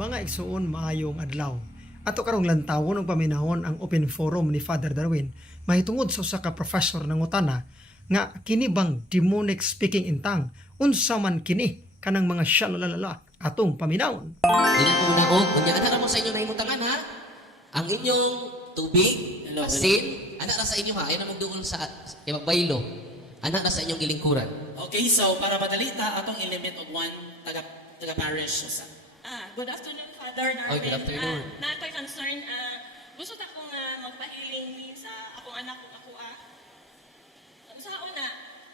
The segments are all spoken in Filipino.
Mga igsuon maayong adlaw. Ato karong lantawon ug paminahon ang open forum ni Father Darwin mahitungod sa usa ka professor ng utana nga kini bang demonic speaking in tongue unsa man kini kanang mga shalalala atong paminahon. Dili ko na og kunya ana mo sa inyo na imong tanan ha. Ang inyong tubig, asin, ana ra sa inyo ha. Ayon na magduol sa ibagbaylo. Ana ra sa inyong gilingkuran. Okay, so para madalita, atong ilimit og one taga taga parish usa. Ah, good afternoon, Father Narvin. Oh, good afternoon. Ah, na ako'y concern, ah, gusto ta ko nga magpahiling sa akong anak kung ako ah. Sa una,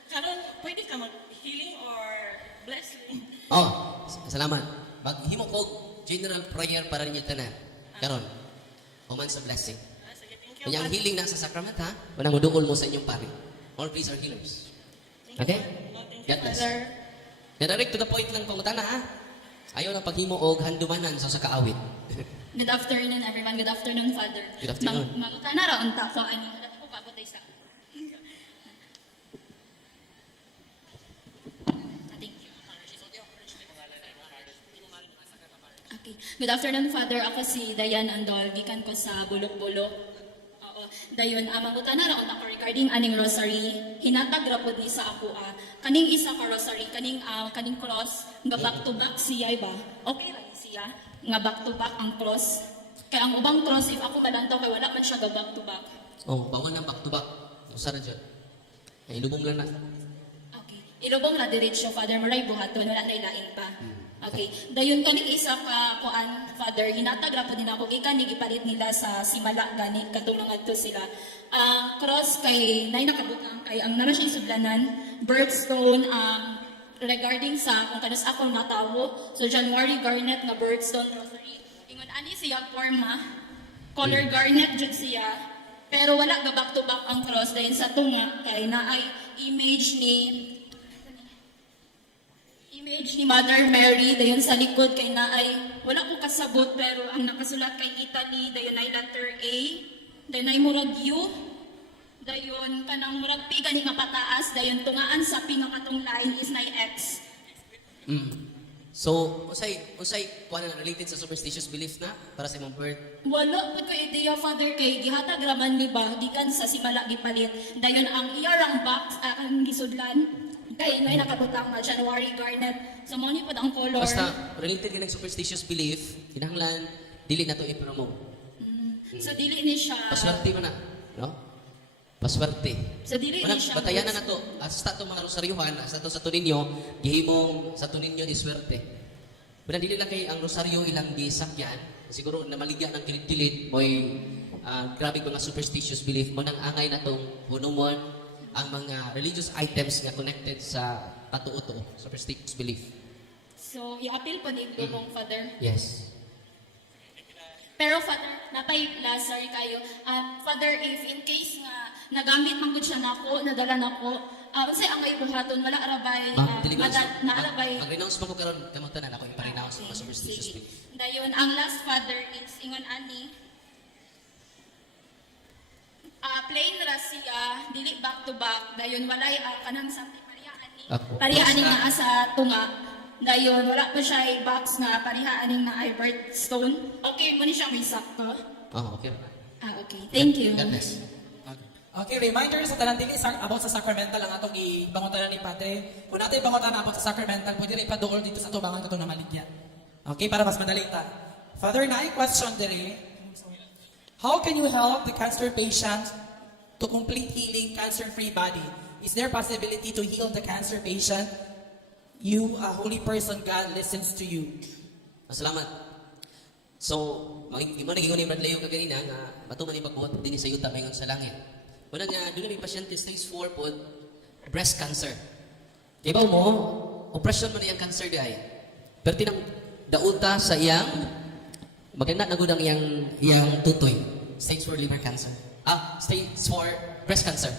karon pwede ka mag-healing or blessing? Oh, salamat. Maghimo ko general prayer para ninyo tanan. Karon. Human sa blessing. Ah, sige, thank you. Kanya ang Father. healing na sa sacrament ha. Wala mo duol mo sa inyong pari. All please are healers. Okay? Oh, thank you, God bless. Direct to the point lang pangutana ha. Ayaw na paghimo og handumanan sa sa kaawit. Good afternoon, everyone. Good afternoon, Father. Good afternoon. Mag magutana ra unta ko ani. Ko pa tay sa. Okay. Good afternoon, Father. Ako si Dayan Andol. Gikan ko sa Bulok-Bulok. Oo. Dayon, uh, mangutana ra unta ko regarding aning rosary. Hinatag ra pod ni sa ako ah. Kaning isa ka rosary, kaning ah, kaning cross, nga back to back siya ba? Okay ra ni siya nga back to back ang cross. Kaya ang ubang cross if ako kadantaw kay wala man siya ga back to back. Oh, bangon na back to back. Usa ra dyan. Ay, lang na. Okay. Ilubong na diretso, Father, maray buhaton, wala na ilaing pa. Okay. Dayon kaning isa ka kuan, Father, hinatag ra po din ako gikan ni gipalit nila sa Simala gani katulong adto sila. Ang cross kay nay nakabutang kay ang naman siyang sudlanan, birthstone um, regarding sa kung kanas ako natawo, so January garnet nga birthstone rosary. Ingon ani siya forma, color garnet jud siya. Pero wala ga back to back ang cross dahil sa tunga kay naay image ni image ni Mother Mary dayon sa likod kay naay wala ko kasabot pero ang nakasulat kay Italy dayon ay letter A dayon ay murag U dayon kanang murag P gani nga pataas dayon tungaan sa P nga katong line is na X Mm. So, usay usay kuan na related sa superstitious belief na para sa imong birth. Wala po ko idea, Father, kay gihatag raman ni ba, gikan sa simala gipalit. Dayon ang iyarang box, ah, ang gisudlan, kay may nakabutang na January garnet. So, mo ni po ang color. Basta related ka ng superstitious belief, kinahanglan dili na to i-promote. So, dili ni siya. Paswerte mo na, no? Paswerte. So, dili Wala, ni siya. batayan na na to. Hasta to mga rosaryuhan, hasta to sa tuninyo, gihimong sa tuninyo di swerte. Dili lang kay ang rosaryo ilang gisakyan. Siguro na maligya ng kilit-kilit, mo'y ah, grabe mga superstitious belief mo nang angay na tong hunumon ang mga religious items nga connected sa patuoto, superstitious belief. So, i-appeal po ni Gumong, Father. Yes. Pero, Father, napay last, sorry kayo. Ah, Father, if in case nga nagamit man gud siya nako, nadala nako, ah, unsay ang may buhaton, wala arabay, Ma'am, uh, dili ko madal, naarabay. Mag-renounce mo ko karon kamong tanan ako ipa-renounce mga superstitious Sige. belief. Dayon, ang last father is ingon ani. Ah, plain ra siya, dili back to back. Dayon walay ah, kanang pareha ani. Ako. Pareha ani nga asa tunga. Dayon wala pa siya box nga pareha ani nga ay birthstone. Okay mo ni siya may sakto. Oh, okay. Ah, okay. Thank you. God bless. Okay, reminder sa tanan din sa about sa sacramental ang atong ibangotan ni Padre. Kung natin ibangotan about sa sacramental, pwede rin ipaduol dito sa tubangan katong namaligyan. Okay, para mas madali ta. Father, na question dire. How can you help the cancer patient to complete healing cancer-free body? Is there possibility to heal the cancer patient? You, a holy person, God listens to you. Salamat. So, maging imo naging ni Bradley ka ganina nga matuman ni pagbuhat din sa yuta mayon sa langit. Una nga doon ni pasyente stage 4 pod breast cancer. Ibaw mo, operasyon mo na yung cancer di ay. Pero tinang dauta sa iyang maganda na gud ang iyang iyang tutoy. Stage 4 liver cancer. Ah, stage 4 breast cancer.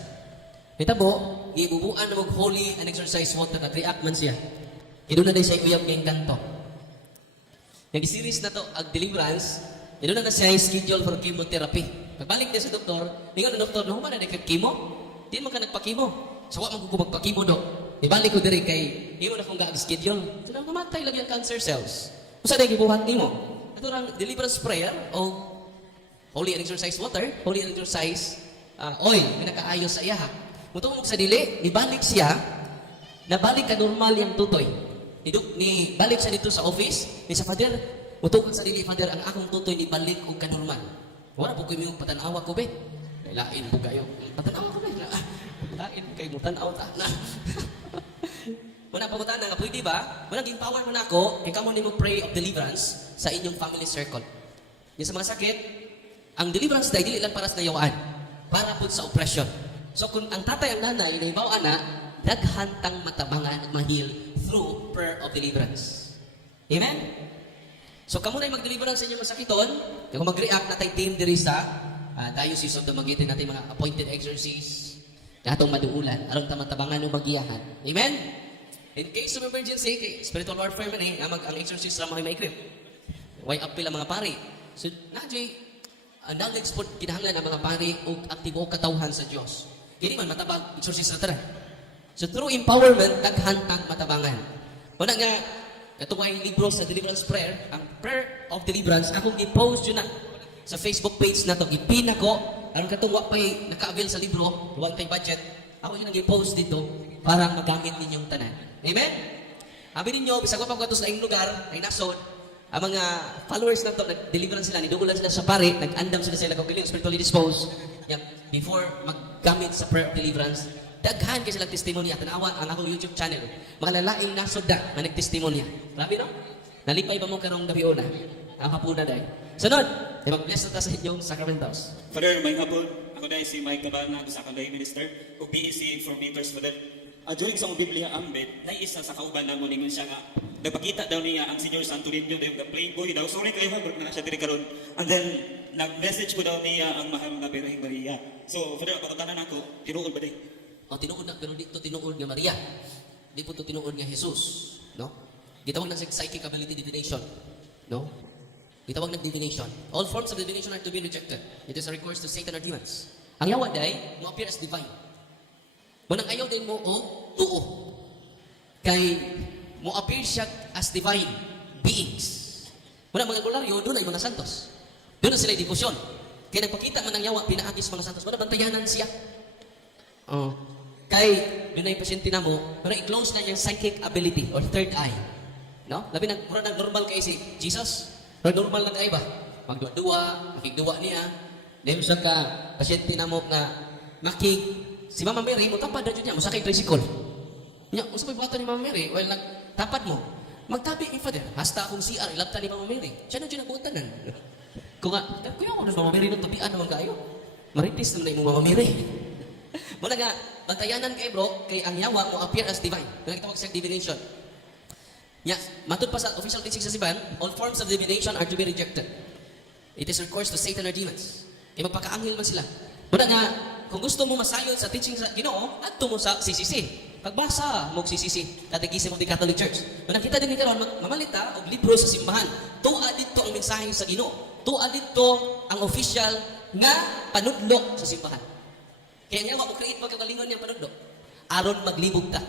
Hitabo, ibubuan na mag holy and exercise water nag-react man siya. Ido na siya uyab ng kanto. Nag-series na to, ag deliverance, ito na na siya yung schedule for chemotherapy. Pagbalik din sa doktor, ikaw na doktor, no, man na nagka-chemo? Di mo ka nagpa-chemo. So, wa man ko magpa-chemo, dok. Ibalik ko diri kay, di mo na kung ga-schedule. Ito na, namatay lagi ang cancer cells. Kung saan na gibuhat ni mo? Ito lang, deliverance prayer o holy and exercise water, holy and exercise uh, oil, pinakaayos sa iya. Mutong sa dili, nibalik siya, nabalik ka normal yung tutoy. Ni, ni balik siya dito sa office, ni sa father, mutong sa dili, father, ang akong tutoy ni balik og kanormal. Wala po kayo yung patanawa ko, be. Lain po kayo. Patanawa ko, be. Lain kayo mo tanaw ta. Na. Muna pagutan nga, pwede ba? Muna empower mo na ako, kaya kamo nimo pray of deliverance sa inyong family circle. Yung sa mga sakit, ang deliverance dahil dili lang para sa nayawaan, para po sa oppression. So kung ang tatay ang nanay, na ibaw ana, daghantang matabangan mahil through prayer of deliverance. Amen? So kamo na mag-deliverance sa inyong masakiton, kung mag-react na tayo team diri sa uh, Diocese of Dumaguete natin mga appointed exorcists, katong maduulan, aron ta matabangan o magiyahan. Amen? In case of emergency, kay spiritual warfare man eh, amag ang exorcist ra mo may grip. Way up pila mga pari. So, nadjay, ang knowledge po kinahanglan ang mga pari o aktibo katawhan sa Dios. Kini man matabang exorcist ra tara. So through empowerment, daghantang matabangan. Muna nga, ito ay libro sa deliverance prayer, ang prayer of deliverance, akong i-post yun na sa Facebook page na to. Ipin ako, aron katong wa pa'y naka-avail sa libro, huwag tay budget, ako yun ang i-post dito para magamit ninyong tanan. Amen? Sabi ninyo, bisag pa pagkatos na inyong lugar, ay nasod, ang mga followers na to, nag-deliverance sila, nidugulan sila sa pare, nag-andam sila sila kung kiling spiritually disposed, yan, before maggamit sa prayer of deliverance, daghan kayo silang testimonya. Tanawa ang akong YouTube channel. Mga lalaing nasod da, na nagtestimonya. Grabe no? Nalipay ba mo karong gabi una? Ang hapuna dahil. Sunod, mag-bless na ta sa inyong sacramentals. Father, may hapon. Ako dahil si Mike Cabana, sa Kalay Minister, o BEC Formators, Father. Uh, during sa Biblia ambit, na isa sa kauban na mo ningon siya nga, nagpakita daw niya ang Senyor Santo Niño, daw yung playboy daw, sorry kayo ha, na siya diri karon. And then, nag-message ko daw niya ang mahal nga Birheng Maria. So, Father, pagkatanan ako, tinuod ba di? O tinuod na, pero dito tinuod nga Maria. Di po to tinuod nga Jesus. No? Gitawag na sa psychic ability divination. No? Gitawag ng divination. All forms of divination are to be rejected. It is a recourse to Satan or demons. Ang yawa day, mo appear as divine. Munang ayaw din mo o tuo. Kay mo appear siya as divine beings. Muna mga albularyo, doon ay mga santos. Doon na sila devotion. Kaya nagpakita man ang yawa, pinaagis mga santos. Muna bantayanan siya. Oh. Kay, na yung pasyente na mo, pero i-close na yung psychic ability or third eye. No? Labi nag, mura nag normal kay si Jesus. Pero normal lang ay ba? Magdua-dua, makigdua niya. Then sa ka, pasyente na mo nga, makig, si Mama Mary, mo tapad na niya, mo sakay tricycle. Nya, kung sa bata ni Mama Mary, well, nagtapad mo, magtabi ni Father, hasta akong CR, ilapta ni Mama Mary. Siya na dyan nagbuutanan. Kung nga, kuya ko na Mama Mary, nung tabian naman kayo. Maritis naman na yung Mama Mary. Muna nga, bantayanan kay bro, kay ang yawa mo appear as divine. Kaya kitawag sa divination. Yes, matud pa sa official teaching sa Siban, all forms of divination are to be rejected. It is recourse to Satan or demons. Kaya magpakaanghel man sila. Muna nga, kung gusto mo masayon sa teaching sa Ginoo, adto mo sa CCC. Pagbasa mo CCC, kategismo mo di Catholic Church. Muna kita din karon mamalita og libro sa simbahan. Tuwa dito ang mensahe sa Ginoo. Tuwa dito ang official nga panudlo sa simbahan. Kaya nga, mo create magkakalingon niyang panudlo. Aron maglibog ta.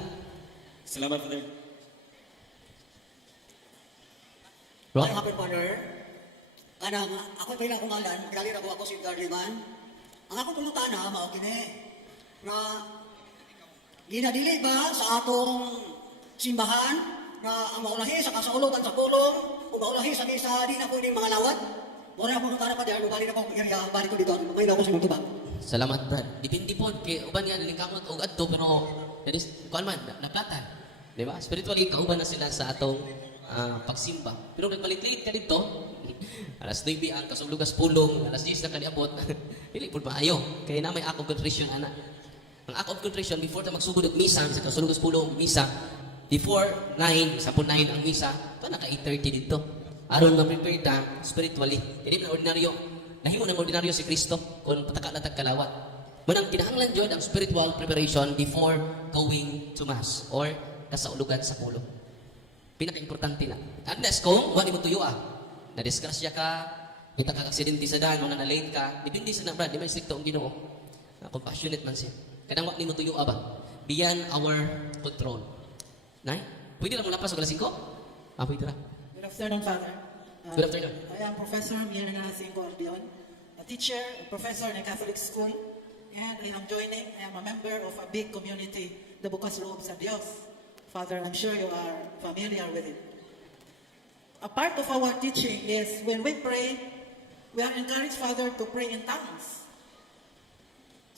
Salamat, Father. Ano nga partner? Kanang ako pa ilang kungalan, gali na ko ako si Darliman. Ang akong pulutana, mao kini na ginadili ba sa atong simbahan na ang maulahi sa kasaulotan sa pulong o maulahi sa misa di na ko ni mga lawat. Mura na pulutana pa diyan, bali na ko area, bali ko dito, may na ako sa tuba. Salamat, Brad. Dipindi po, kay uban niya, nalikamot o adto, pero, that is, kuan man, na- napatan. Di ba? Spiritually, kauban na sila sa atong ah, pagsimba. Pero nagpalit-lit ka dito, alas 9 ang kasulugas pulong, alas 10 na kaniabot. Pili po maayo. Kaya na may act of contrition, anak. Ang act of contrition, before ta magsugod og misa, sa kasulugas pulong misa, before 9, sa 9 ang misa, pa naka 8.30 dito. Aron ma-prepare ta spiritually. Hindi na ordinaryo. Nahimo ng ordinaryo si Kristo kung pataka na tagkalawat. Manang kinahanglan jud ang spiritual preparation before going to mass or kasaulugan sa pulo. Pinaka-importante na. Unless kung wala mo tuyo ah. Na-disgrasya ka, kita ka aksidente sa daan, o na late ka, depende sa na, Brad, di may stricto ang ginoo. Na compassionate man siya. Kadang wala mo tuyo ah ba? Beyond our control. Nay, pwede lang mo lapas og alas 5? Ah, pwede ra. Good afternoon, Father. Good afternoon. I am Professor Mirna Singordion, a teacher, a professor in a Catholic school, and I am joining, I am a member of a big community, the Bukas Loob sa Dios. Father, I'm sure you are familiar with it. A part of our teaching is when we pray, we are encouraged, Father, to pray in tongues.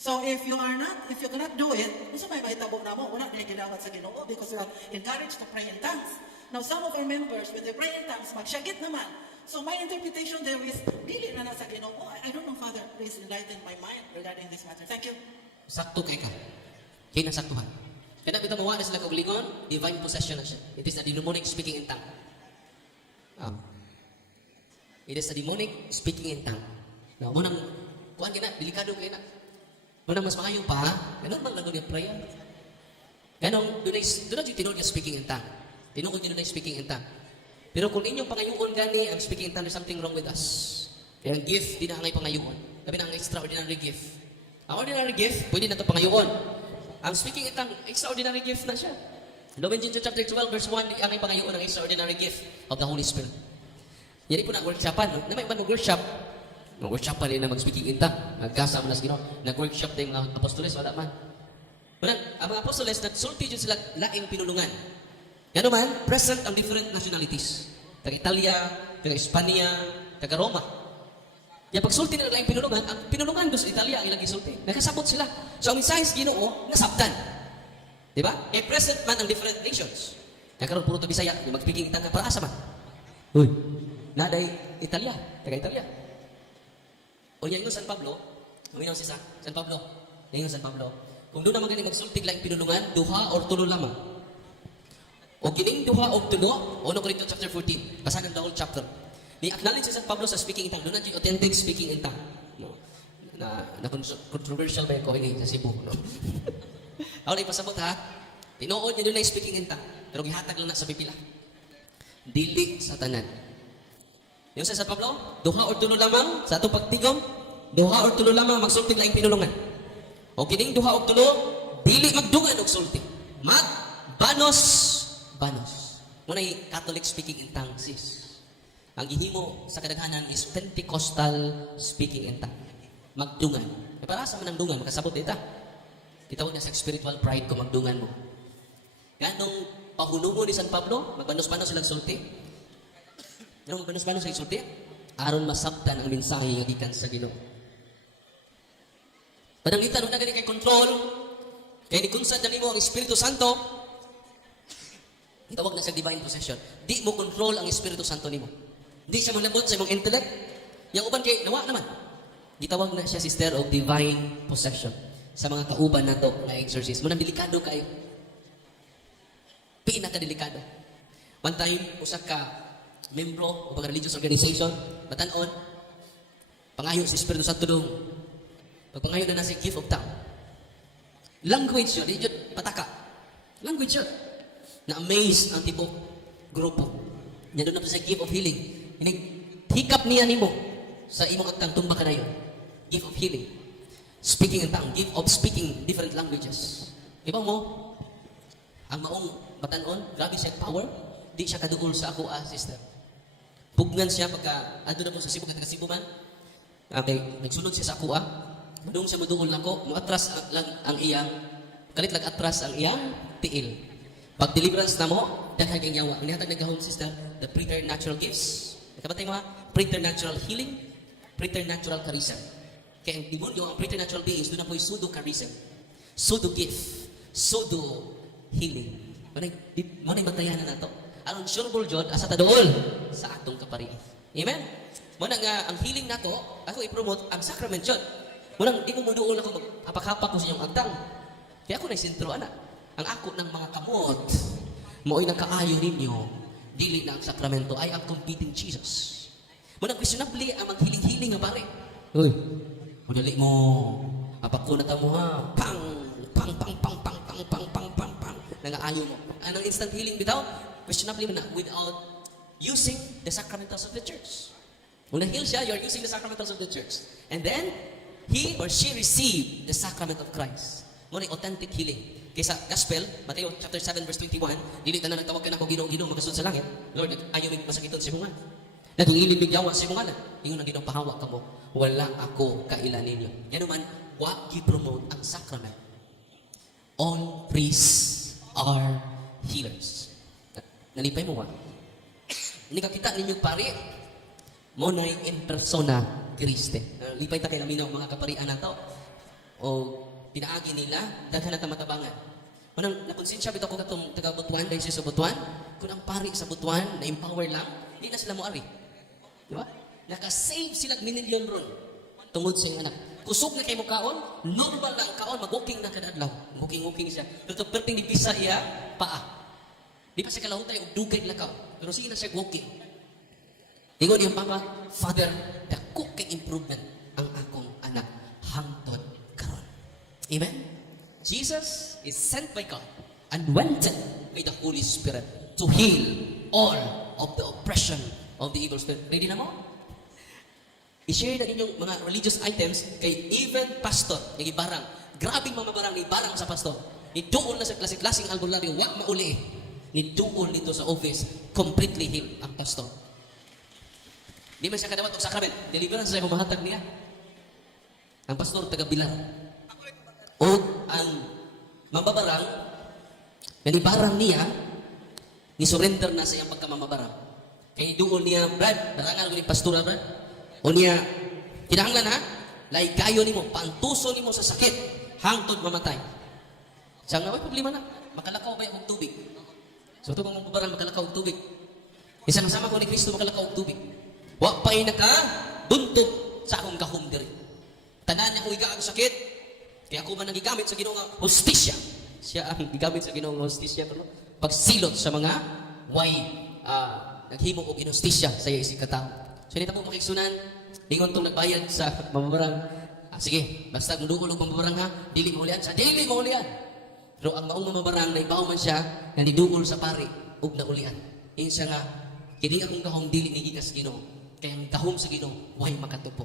So if you are not, if you cannot do it, unsa may mahitabo na mo, wala na gilawat sa Ginoo because you are encouraged to pray in tongues. Now some of our members, when they pray in tongues, magsyagit naman. So my interpretation there is, dili na na sa Ginoo. I, I don't know, Father, please enlighten my mind regarding this matter. Thank you. Sakto kay ka. Kaya na saktuhan. Kaya bitaw mawa na sila kaulingon, divine possession na siya. It is a demonic speaking in tongue. Ah. It is a demonic speaking in tongue. Now, munang, kuhan ka na, delikado kayo na. Munang mas maayo pa, ganun bang lagon yung prayer? Ganun, doon ay, doon ay tinuod yung speaking in tongue. Tinuod yun na speaking in tongue. Pero kung inyong pangayuon gani, ang speaking in tongue, there's something wrong with us. Kaya ang gift, di na ngay pangayuon. Sabi na ang extraordinary gift. Ang ordinary gift, pwede na ito pangayuon. Ang speaking in tongue, extraordinary gift na siya. Lumen chapter 12 verse 1, ang ngay pangayuon ang extraordinary gift of the Holy Spirit. Yan po nag-workshopan. Na may man mag-workshop. Mag-workshop pa rin na mag-speaking in tongue. Nagkasa na sa. Nag-workshop din mga apostoles, wala man. Pero ang mga apostoles, nagsulti dyan sila laing pinulungan. Yan naman, present ang different nationalities. Taga-Italia, taga-Espanya, taga-Roma. Yung pagsulti nila laing pinulungan, ang pinulungan doon sa Italia ang ilang isulti. Nagkasabot sila. So ang mensahe sa Ginoo, nasabtan. Di ba? Eh, present man ang different nations. Nagkaroon puro to Bisaya, yung mag-speaking itang para man. Uy, naday Italia, taga-Italia. O yan yung San Pablo, uminaw si San, San Pablo, yung San Pablo. Kung doon naman galing nagsultig lang pinulungan, duha or tulo lamang. O kining duha o tulo, 1 Corinthians chapter 14, basahan ang whole chapter. Ni acknowledge si San Pablo sa speaking in tongue, doon na yung authentic speaking in tongue. No? Na, na controversial ba yung kohingi sa Cebu? No? Ako na ipasabot ha. Tinuod niya doon na speaking in tongue, pero gihatag lang na sa pipila. Dili sa tanan. Yung sa San Pablo, duha or tulo lamang sa atong pagtigom, duha or tulo lamang magsulti laing pinulungan. O kining duha or tulo, dili magdungan og sulti. Mag banos banos. Munay Catholic speaking in tongues sis. Ang gihimo sa kadaghanan is Pentecostal speaking in tongue. Magdungan. E para sa man ang dungan, makasabot ita. Kitawag na sa spiritual pride kung magdungan mo. Ganong pahulumo ni San Pablo, magbanos-banos silang sulti. Ganong magbanos-banos silang sulti, aron masabtan ang mensahe nga gikan sa Ginoo. Pananglitan na gani kay control, kay ni kunsad na nimo ang Espiritu Santo, Tawag na sa divine possession. Di mo control ang Espiritu Santo nimo. Di siya manabot sa imong intellect. Yang uban kay nawa naman. Gitawag na siya sister of divine possession sa mga kauban nato nga exorcist. Muna delikado kayo. Pinaka delikado. One time usa ka membro o religious organization, batanon, pangayo sa Espiritu Santo dong. Pagpangayo na na si gift of tongue. Language yun, yun pataka. Language yun na-amaze ang tibok grupo. Niya doon na sa gift of healing. Inig, hikap niya nimo sa imong agtang tumba ka na yun. Gift of healing. Speaking in tongue. Gift of speaking different languages. Iba mo, ang maong batanon, grabe siya power, di siya kaduol sa ako ah, sister. Pugnan siya pagka, ando na mo sa Cebu, kata Cebu man. Okay, nagsunod siya sa ako ah. Madung siya maduol na ko, atras ang, lang ang iyang, kalit lang atras ang iyang tiil. Pag deliverance na mo, dahil kang yawa. Unihatag nag-home sister, the preternatural gifts. Nakabatay mo ha? Preternatural healing, preternatural charism. Kaya ang demonyo, ang preternatural beings, doon na po yung pseudo charism. Pseudo gift. Pseudo healing. Manay, manay bantayanan na to. Aron sureball jod, asa ta dool sa atong kaparian. Amen? Muna nga, ang healing na to, ako i-promote ang sacrament jod. Muna, di mo muduol ako, maghapak-hapak ko sa inyong agtang. Kaya ako na sentro anak. Ang ako ng mga kamot, mooy nagkaayo ninyo, dili na ang sakramento, ay ang competing Jesus. Muna, questionably ang maghiling-hiling nga pare. Uy, madali mo, apak ko na ta mo ha, pang, pang, pang, pang, pang, pang, pang, pang, pang, pang, nangaayo mo. Anong instant healing bitaw? Questionably without using the sacramentals of the church. When heal siya, you're using the sacramentals of the church. And then, he or she received the sacrament of Christ. Muna authentic healing. Kaysa gospel, Mateo chapter 7 verse 21, dili tanan nagtawag ka na ko Ginoo Ginoo magasun sa langit. Lord, ayaw mig masakiton si mga. Natungilin bigyawa sa imong anak. Ingon ang ginong pahawa ka mo. Wala ako kailan ninyo. Yan naman, wa gi-promote ang sacrament. All priests are healers. Nalipay mo ba? Hindi ka kita ninyong pari. Mo na in persona Christe. Lipay ta kay laminaw mga kaparian na to. O pinaagi nila, daghan na ta matabangan. Manang nakonsensya bitaw ko katong taga Butuan dahil sa Butuan. Kung ang pari sa Butuan na empower lang, di na sila mo ari. Di ba? Naka-save sila minilyon ron. Tungod sa anak. Kusog na kay mo kaon, normal lang kaon, mag-walking na kada adlaw. Walking-walking siya. Pero perting di pisa iya, paa. Di pa siya kalahutay og dugay lakaw. Pero sige na siya walking. Ingon niyang papa, Father, dako kay improvement ang akong anak hangtod karon. Amen? Jesus is sent by God, anointed by the Holy Spirit to heal all of the oppression of the evil spirit. Ready na mo? I-share na ninyong mga religious items kay even pastor, yung ibarang. Grabing mga barang ni barang sa pastor. Ni doon na sa klasik-klasing albularyo, wag mauli. Ni doon dito sa office, completely heal ang pastor. Di man siya kadawat og sakrament. Deliverance sa humahatag niya. Ang pastor taga Bilar. O ang mababarang na nibarang niya ni surrender na sa iyang pagkamamabarang. Kay doon niya, Brad, darangan ko ni pastora, Brad. O niya, kinahanglan ha, lay gayo nimo, pantuso nimo sa sakit, hangtod mamatay. Siya nga, problema na. Makalakaw ba yung tubig? So ito kung mababarang makalakaw og tubig. Isang sama ko ni Kristo makalakaw og tubig. Wa pa'y naka buntog sa akong gahom diri. Tanan niya ko iga ang sakit. Kaya ako man nagigamit sa Ginoo nga hostisya. Siya ang gigamit sa Ginoo nga hostisya pero pagsilot sa mga way ah, naghimo og inhostisya sa iya isig katao. So dito po makiksunan, ingon tong nagbayad sa mamabarang. Ah, sige, basta kung duol og mamabarang ha, dili mo ulian sa dili mo ulian. Pero ang maong mamabarang na ibaw man siya na niduol sa pari ug naulian. Insa nga kini akong gahom dili ni gikas Ginoo. Kaya ang gahom sa Ginoo way makatupo.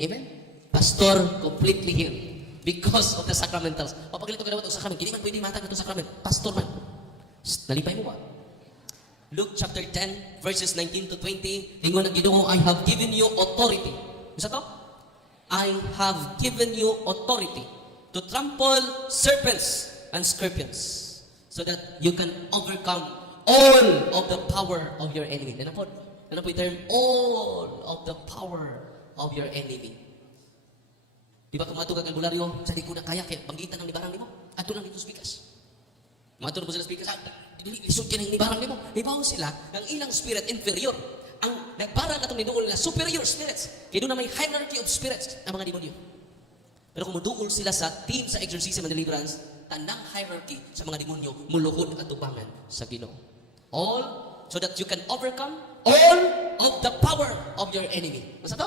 Amen. Pastor completely healed because of the sacramentals. Papagalito ka daw sa sacrament, hindi man pwede matag na sacrament. Pastor man. Nalipay mo ba? Luke chapter 10, verses 19 to 20. Ingon ang Ginoo, I have given you authority. Isa to? I have given you authority to trample serpents and scorpions so that you can overcome all of the power of your enemy. Ano po? Ano po term? All of the power of your enemy. Di ba kumato ka kalbularyo, sa di ko na kaya, kaya banggitan ng libarang nimo. Ato lang dito speakers. Mato na po sila ah, dili lisod yan ang libarang nimo. Ibaw sila, ng ilang spirit inferior. Ang nagparang atong niduol nila, superior spirits. Kaya doon na may hierarchy of spirits ang mga demonyo. Pero kung muduol sila sa team sa exorcism and deliverance, tanang hierarchy sa mga demonyo, muluhod at tubangan sa Ginoo. All so that you can overcome all of the power of your enemy. Masa to?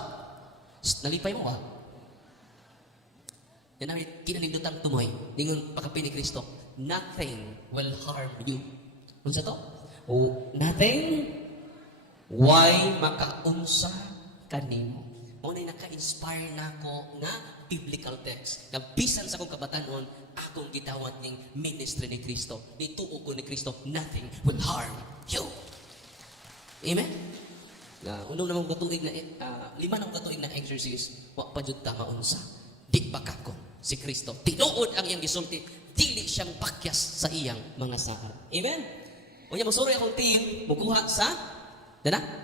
Nalipay mo ah. Yan namin kinanindutang tumoy. Ningon pagkapi ni Kristo, nothing will harm you. Unsa to? Oh, nothing why makaunsa kanimo. Mo na naka-inspire nako nga biblical text. Nga bisan sa akong kabatanon, akong gidawat ning ministry ni Kristo. Nituo ko ni Kristo, nothing will harm you. Amen? Na unong namang katuig na ah, lima nang katuig na exercise, wa pa jud ta maunsa. Di ba kako si Kristo? Tinuod ang iyang gisulti, dili siyang pakyas sa iyang mga sahar. Amen. Unya sorry akong team, mukuha sa Dana?